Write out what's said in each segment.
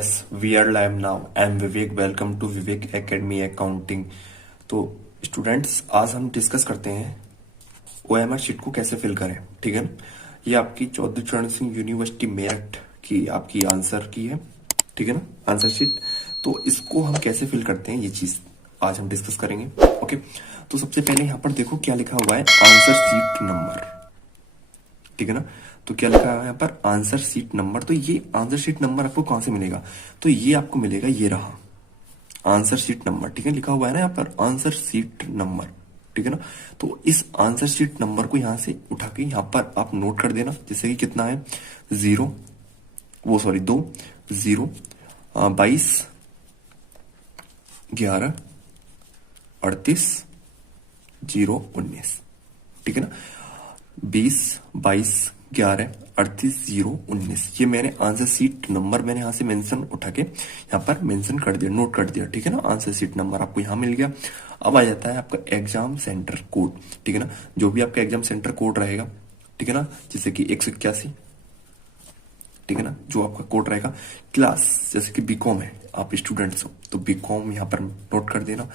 Yes, we are live now. I'm Vivek. Welcome to Vivek Academy Accounting. तो students, आज हम discuss करते हैं OMR शीट को कैसे फिल करें। ठीक है ना। ये आपकी चौधरी चरण सिंह यूनिवर्सिटी मेरठ की आपकी आंसर की है। ठीक है ना, आंसर शीट। तो इसको हम कैसे फिल करते हैं ये चीज आज हम डिस्कस करेंगे। ओके, तो सबसे पहले यहाँ पर देखो क्या लिखा हुआ है, आंसर शीट नंबर। ठीक है ना। तो क्या लिखा है यहाँ पर, आंसर शीट नंबर। तो ये आंसर शीट नंबर आपको कहां से मिलेगा, तो ये आपको मिलेगा, ये रहा आंसर शीट नंबर। ठीक है, लिखा हुआ है ना यहाँ पर आंसर शीट नंबर। ठीक है ना। तो इस आंसर शीट नंबर को यहां से उठा के यहाँ पर आप नोट कर देना, जैसे कि कितना है, 2 0 22 11 38 0 19। ठीक है ना, 20 22 11 38 0 19। ये मैंने आंसर सीट नंबर मैंने यहां से मेंशन उठा के यहाँ पर मेंशन कर दिया, नोट कर दिया। ठीक है ना, आंसर सीट नंबर आपको यहाँ मिल गया। अब आ जाता है आपका एग्जाम सेंटर कोड। ठीक है ना, जो भी आपका एग्जाम सेंटर कोड रहेगा, ठीक है ना, जैसे कि 181। ठीक है ना, जो आपका कोड रहेगा, क्लास जैसे कि बीकॉम है, आप स्टूडेंट्स हो तो बीकॉम यहाँ पर नोट कर देना।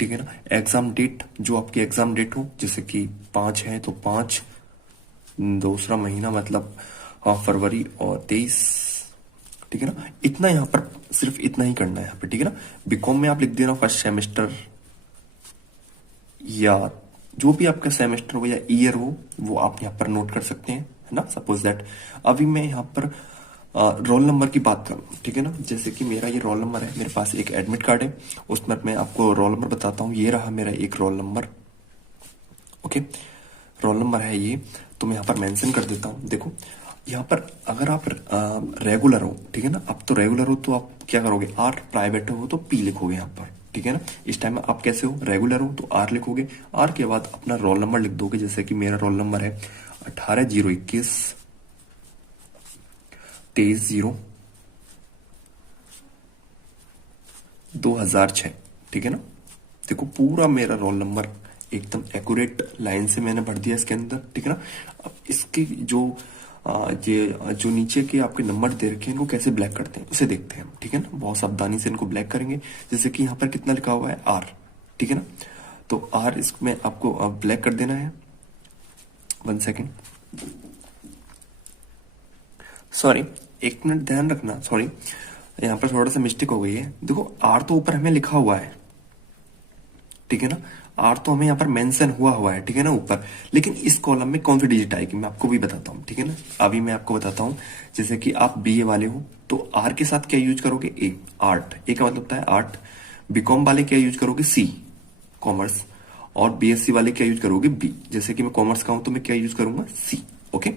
ठीक है ना, एग्जाम डेट, जो आपकी एग्जाम डेट हो, जैसे कि 5 है तो 5 दूसरा महीना मतलब फरवरी और 23। ठीक है ना, इतना यहाँ पर सिर्फ इतना ही करना है यहाँ पे। ठीक है ना, बीकॉम में आप लिख देना फर्स्ट सेमेस्टर, या जो भी आपका सेमेस्टर हो या ईयर हो वो आप यहाँ पर नोट कर सकते हैं, है ना। सपोज दैट अभी मैं यहाँ पर रोल नंबर की बात करूं, ठीक है ना, जैसे कि मेरा ये रोल नंबर है, मेरे पास एक एडमिट कार्ड है, उसमें मैं आपको रोल नंबर बताता हूँ। ये रहा मेरा एक roll number. Okay, roll number है ये, तो मैं यहाँ पर मेंशन कर देता हूँ। देखो यहाँ पर अगर आप रेगुलर हो, ठीक है ना, आप तो रेगुलर हो तो आप क्या करोगे, आर, प्राइवेट हो तो पी लिखोगे यहाँ पर। ठीक है ना, इस टाइम में आप कैसे हो, रेगुलर हो तो आर लिखोगे, आर के बाद अपना रोल नंबर लिख दोगे, जैसे कि मेरा रोल नंबर है 18 021 23 0 2006। ठीक है ना, देखो पूरा मेरा रोल नंबर एकदम एक्यूरेट लाइन से मैंने भर दिया इसके अंदर। ठीक है ना, अब इसके ये जो नीचे के आपके नंबर दे रखे हैं इनको कैसे ब्लैक करते हैं उसे देखते हैं। ठीक है ना, बहुत सावधानी से इनको ब्लैक करेंगे। जैसे कि यहाँ पर कितना लिखा हुआ है, आर। ठीक है ना, तो आर इसमें आपको ब्लैक कर देना है। 1 सेकेंड, सॉरी, 1 मिनट ध्यान रखना, सॉरी यहाँ पर थोड़ा सा मिस्टेक हो गई है। देखो आर तो ऊपर हमें लिखा हुआ है, ठीक है ना, आर तो हमें यहाँ पर मेंशन हुआ है, ठीक है ना, ऊपर, लेकिन इस कॉलम में कौन सी डिजिट आएगी मैं आपको भी बताता हूँ। ठीक है ना, अभी मैं आपको बताता हूँ। जैसे कि आप बीए वाले हो तो आर के साथ क्या यूज करोगे, ए, आर्ट, ए का मतलब होता है आर्ट। बीकॉम वाले क्या यूज करोगे, सी, कॉमर्स। और बीएससी वाले क्या यूज करोगे, बी। जैसे कि मैं कॉमर्स का हूं तो मैं क्या यूज करूंगा, सी। ओके,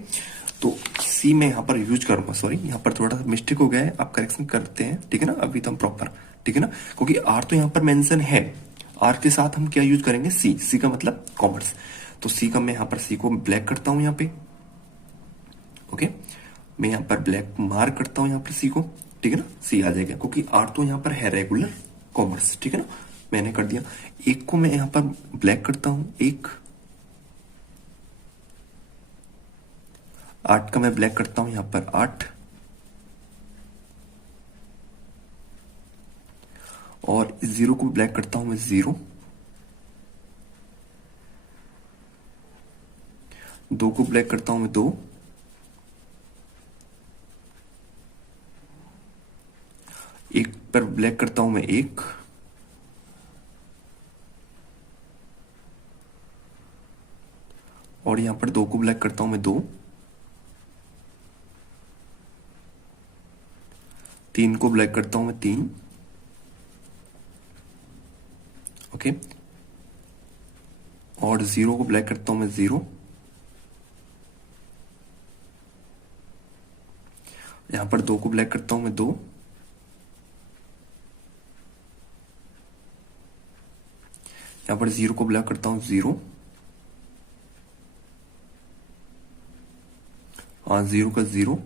तो सी में यहाँ पर यूज करूंगा। सॉरी, यहाँ पर थोड़ा सा मिस्टेक हो गया है, आप करेक्शन करते हैं। ठीक है ना, अभी तो हम प्रॉपर, ठीक है ना, क्योंकि आर तो यहाँ पर मेंशन है, आर के साथ हम क्या यूज करेंगे, सी। सी का मतलब कॉमर्स, तो सी का मैं यहाँ पर सी को ब्लैक करता हूं यहाँ पे। ओके, मैं यहाँ पर ब्लैक मार्क करता हूँ यहाँ पर सी को। ठीक है ना, सी आ जाएगा, क्योंकि आर तो यहाँ पर है रेगुलर कॉमर्स। ठीक है ना, मैंने कर दिया। एक को मैं यहाँ पर ब्लैक करता हूं, एक 8 का मैं ब्लैक करता हूं यहाँ पर 8, और 0 को ब्लैक करता हूं मैं 0, 2 को ब्लैक करता हूं मैं 2, एक पर ब्लैक करता हूं मैं 1, और यहां पर 2 को ब्लैक करता हूं मैं 2, 3 को ब्लैक करता हूं मैं 3। ओके, और 0 को ब्लैक करता हूं मैं 0, यहां पर 2 को ब्लैक करता हूं मैं 2, यहां पर 0 को ब्लैक करता हूं 0, हाँ 0 का 0,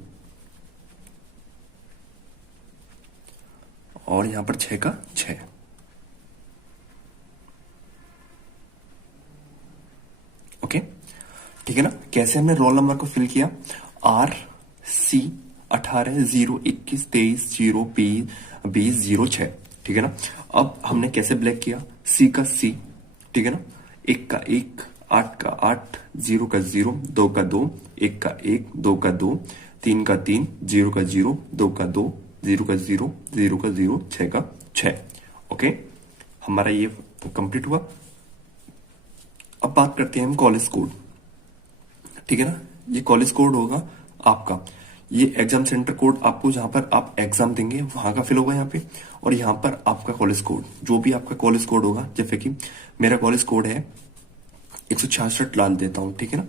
और यहां पर 6 का 6। ओके, ठीक है ना, कैसे हमने रोल नंबर को फिल किया, आर, सी, 18, 0, 21, 23, 0, 20, 0, 6। ठीक है ना। अब हमने कैसे ब्लैक किया, सी का सी, ठीक है ना, एक का एक, 8 का 8, 0 का 0, 2 का 2, 1 का 1, 2 का 2, 3 का 3, 0 का 0, 2 का 2, 0 का 0, 0 का 0, 6 का 6। ओके, हमारा ये कंप्लीट हुआ। अब बात करते हैं हम कॉलेज कोड। ठीक है ना, ये कॉलेज कोड होगा आपका, ये एग्जाम सेंटर कोड आपको जहां पर आप एग्जाम देंगे वहां का फिल होगा यहाँ पे, और यहाँ पर आपका कॉलेज कोड, जो भी आपका कॉलेज कोड होगा, जैसे कि मेरा कॉलेज कोड है 166 डाल देता हूँ। ठीक है ना,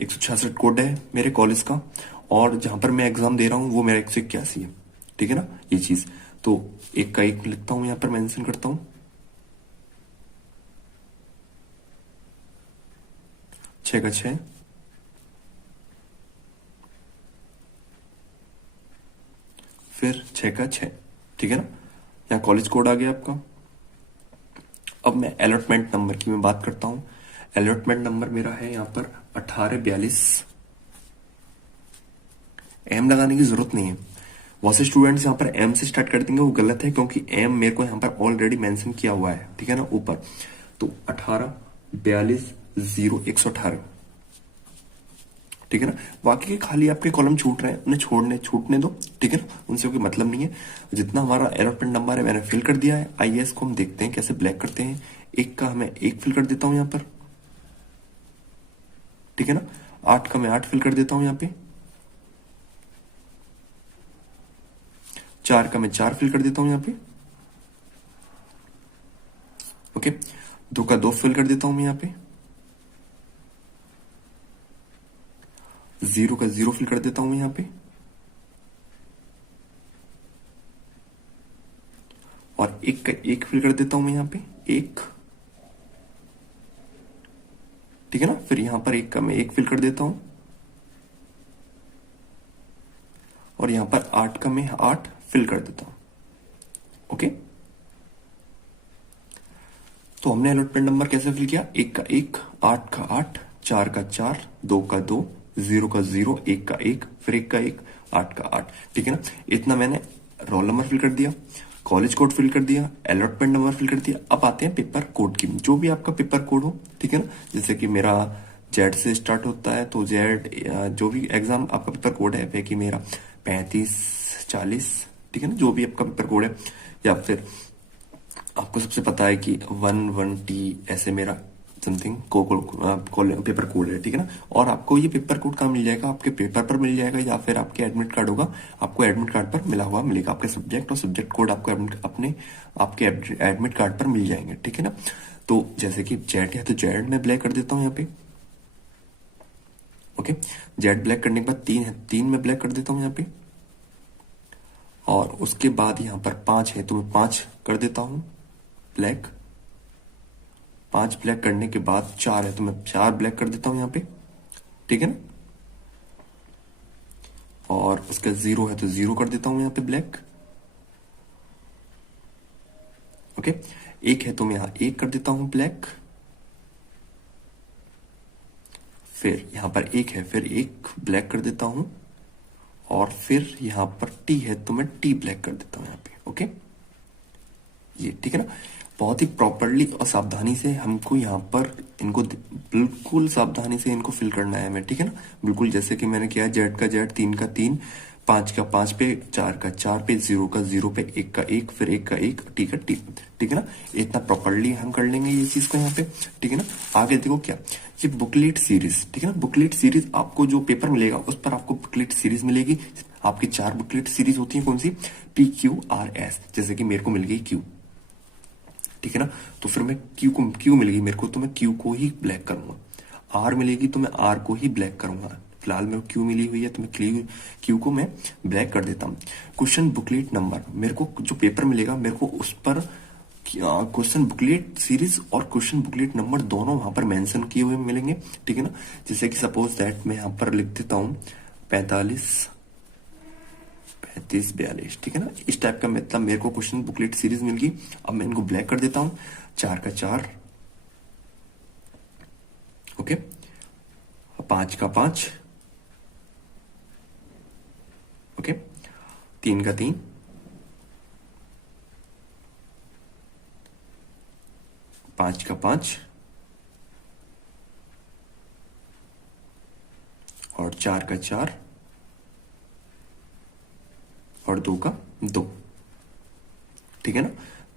166 कोड है मेरे कॉलेज का, और जहां पर मैं एग्जाम दे रहा हूँ वो मेरा 181 है। ठीक है ना, ये चीज तो एक का एक लिखता हूं, यहाँ पर मेंशन करता हूं, 6 का 6, फिर 6 का 6। ठीक है ना, यहाँ कॉलेज कोड आ गया आपका। अब मैं अलॉटमेंट नंबर की मैं बात करता हूं। अलॉटमेंट नंबर मेरा है यहाँ पर 1842। एम लगाने की जरूरत नहीं है, बहुत से स्टूडेंट्स यहाँ पर एम से स्टार्ट कर देंगे, वो गलत है, क्योंकि एम मेरे को यहाँ पर ऑलरेडी मेंशन किया हुआ है। ठीक है ना, ऊपर तो 18, 42, 0, 118। ठीक है ना, बाकी के खाली आपके कॉलम छूट रहे हैं, उन्हें छूटने दो। ठीक है ना, उनसे कोई मतलब नहीं है। जितना हमारा अलॉटमेंट नंबर है मैंने फिल कर दिया है। आइए इसको हम देखते हैं कैसे ब्लैक करते हैं। एक का मैं एक फिल कर देता हूं यहाँ पर। ठीक है ना, 8 का मैं 8 फिल कर देता हूं यहाँ पे। 4 का मैं 4 फिल कर देता हूं यहाँ पे। ओके, 2 का 2 फिल कर देता हूं मैं यहाँ पे। 0 का 0 फिल कर देता हूं मैं यहाँ पे, और 1 का 1 फिल कर देता हूं मैं यहाँ पे, 1। ठीक है ना, फिर यहां पर 1 का मैं 1 फिल कर देता हूं, और यहां पर 8 का मैं 8 फिल कर देता हूं। ओके, तो हमने अलॉटमेंट नंबर कैसे फिल किया, 1 का 1, 8 का 8, 4 का 4, 2 का 2, 0 का 0, 1 का 1, फिर 1 का 1, 8 का 8। ठीक है ना, इतना मैंने रोल नंबर फिल कर दिया, कॉलेज कोड फिल कर दिया, अलॉटमेंट नंबर फिल कर दिया। अब आते हैं पेपर कोड की, जो भी आपका पेपर कोड हो। ठीक है ना, जैसे कि मेरा जेड से स्टार्ट होता है, तो जेड जो भी एग्जाम आपका पेपर कोड है, कि मेरा 3540। ठीक है ना, जो भी आपका पेपर कोड है, या फिर आपको सबसे पता है कि 11T ऐसे मेरा समथिंग पेपर कोड है। ठीक है ना, और आपको ये पेपर कोड कहाँ मिल जाएगा, आपके पेपर पर मिल जाएगा, या फिर आपके एडमिट कार्ड होगा, आपको एडमिट कार्ड पर मिला हुआ मिलेगा। आपके सब्जेक्ट और सब्जेक्ट कोड आपको अपने आपके एडमिट कार्ड पर मिल जाएंगे। ठीक है ना, तो जैसे कि जेड है तो जेड में ब्लैक कर देता हूँ यहाँ पे। ओके, जेड ब्लैक करने के बाद 3 है, 3 में ब्लैक कर देता हूँ यहाँ पे, और उसके बाद यहाँ पर 5 है तो मैं 5 कर देता हूँ ब्लैक। 5 ब्लैक करने के बाद 4 है तो मैं 4 ब्लैक कर देता हूं यहाँ पे। ठीक है ना, और उसका 0 है तो 0 कर देता हूं यहाँ पे ब्लैक। ओके, 1 है तो मैं यहाँ 1 कर देता हूं ब्लैक। फिर यहाँ पर 1 है, फिर 1 ब्लैक कर देता हूं, और फिर यहाँ पर टी है तो मैं टी ब्लैक कर देता हूं यहाँ पे। ओके, ये ठीक है ना, बहुत ही प्रॉपरली और सावधानी से हमको यहाँ पर इनको बिल्कुल सावधानी से इनको फिल करना है हमें। ठीक है ना, बिल्कुल जैसे कि मैंने किया, जेड का जेड, 3 का 3, 5 का 5 पे, 4 का 4 पे, 0 का 0 पे, 1 का 1, फिर 1 का 1, टी का टी। ठीक है ना, इतना प्रॉपरली हम कर लेंगे ये चीज को यहाँ पे। ठीक है ना, आगे देखो क्या, ये बुकलेट सीरीज। ठीक है ना, बुकलेट सीरीज आपको जो पेपर मिलेगा उस पर आपको बुकलेट सीरीज मिलेगी। आपकी 4 बुकलेट सीरीज होती है, कौन सी, PQRS, जैसे कि मेरे को मिल गई क्यू। ठीक है ना, तो फिर मैं क्यू मिलेगी मेरे को तो मैं क्यू को ही ब्लैक करूंगा। आर मिलेगी तो मैं आर को ही ब्लैक करूंगा। फिलहाल मेरे को क्यू मिली हुई है तो मैं क्यू को मैं ब्लैक कर देता हूँ। क्वेश्चन बुकलेट नंबर, मेरे को जो पेपर मिलेगा मेरे को उस पर क्वेश्चन बुकलेट सीरीज और क्वेश्चन बुकलेट नंबर दोनों वहां पर मेंशन किए हुए मिलेंगे। ठीक है ना, जैसे कि सपोज दैट मैं यहाँ पर लिख देता हूँ 45, 35, 42। ठीक है ना, इस टाइप का मतलब मेरे को क्वेश्चन बुकलेट सीरीज मिल गई। अब मैं इनको ब्लैक कर देता हूं, 4 का 4, ओके, 5 का 5, ओके, 3 का 3, 5 का 5 और 4 का 4 और 2 का 2। ठीक है ना,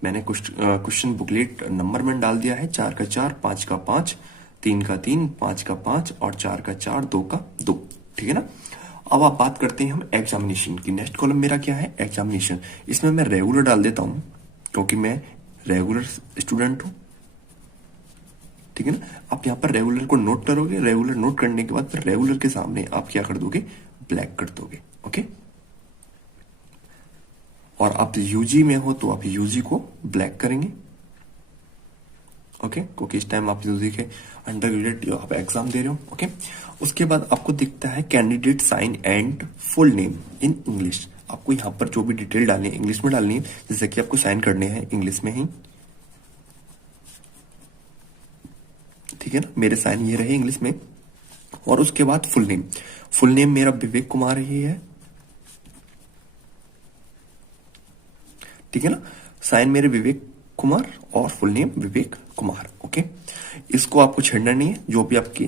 मैंने क्वेश्चन बुकलेट नंबर में डाल दिया है, 4 का 4, 5 का 5, 3 का 3, 5 का 5 और 4 का 4, 2 का 2। ठीक है ना। अब आप बात करते हैं हम एग्जामिनेशन की। नेक्स्ट कॉलम मेरा क्या है, एग्जामिनेशन। इसमें मैं रेगुलर डाल देता हूं क्योंकि मैं रेगुलर स्टूडेंट हूं। ठीक है ना, आप यहाँ पर रेगुलर को नोट करोगे, रेगुलर नोट करने के बाद फिर रेगुलर के सामने आप क्या कर दोगे, ब्लैक कर दोगे। ओके, और आप यूजी में हो तो आप यूजी को ब्लैक करेंगे। ओके, क्योंकि इस टाइम आप यूजी के अंडर ग्रेजुएट आप एग्जाम दे रहे हो। ओके, उसके बाद आपको दिखता है candidate sign and full name in English. आपको यहाँ पर जो भी डिटेल डालनी है इंग्लिश में डालनी है, जैसे कि आपको साइन करने हैं इंग्लिश में ही। ठीक है ना, मेरे साइन ये रहे इंग्लिश में। और उसके बाद फुल नेम, फुल नेम मेरा विवेक कुमार ही है। ठीक है ना, साइन मेरे विवेक कुमार और full name Vivek Kumar. Okay, इसको आपको छेड़ना नहीं है, जो भी आपके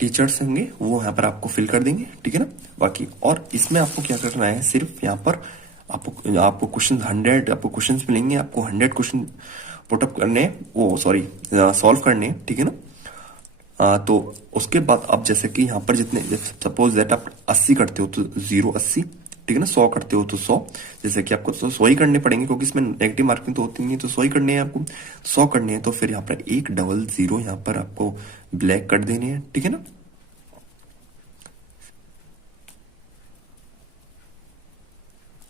टीचर्स होंगे वो यहाँ पर आपको फिल कर देंगे। ठीक है ना, बाकी और इसमें आपको क्या करना है, सिर्फ यहाँ पर आपको क्वेश्चन 100 आपको क्वेश्चन मिलेंगे, आपको 100 क्वेश्चन पुटअप करने, वो सॉरी सॉल्व करने। ठीक है ना, तो उसके बाद आप जैसे कि यहाँ पर जितने, सपोज दैट आप 80 करते हो तो 0 80। ठीक है ना, 100 करते हो तो 100। जैसे कि आपको 100 ही करने पड़ेंगे क्योंकि इसमें नेगेटिव मार्किंग तो होती नहीं है, तो 100 ही करने हैं आपको। 100 करने हैं तो फिर यहाँ पर 100 यहाँ पर आपको ब्लैक कर देने हैं। ठीक है ना,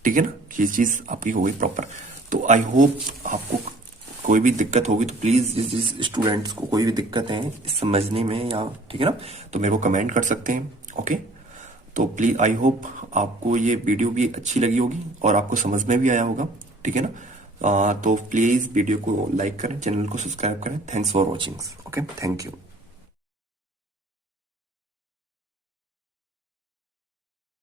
ठीक है ना, ये चीज आपकी हो गई प्रॉपर। तो आई होप आपको कोई भी दिक्कत होगी तो प्लीज जिस स्टूडेंट्स को कोई भी दिक्कत है समझने में या, ठीक है ना, तो मेरे को कमेंट कर सकते हैं। ओके, तो प्लीज आई होप आपको ये वीडियो भी अच्छी लगी होगी और आपको समझ में भी आया होगा। ठीक है ना, तो प्लीज वीडियो को लाइक करें, चैनल को सब्सक्राइब करें। Thanks for watching. Okay, thank you.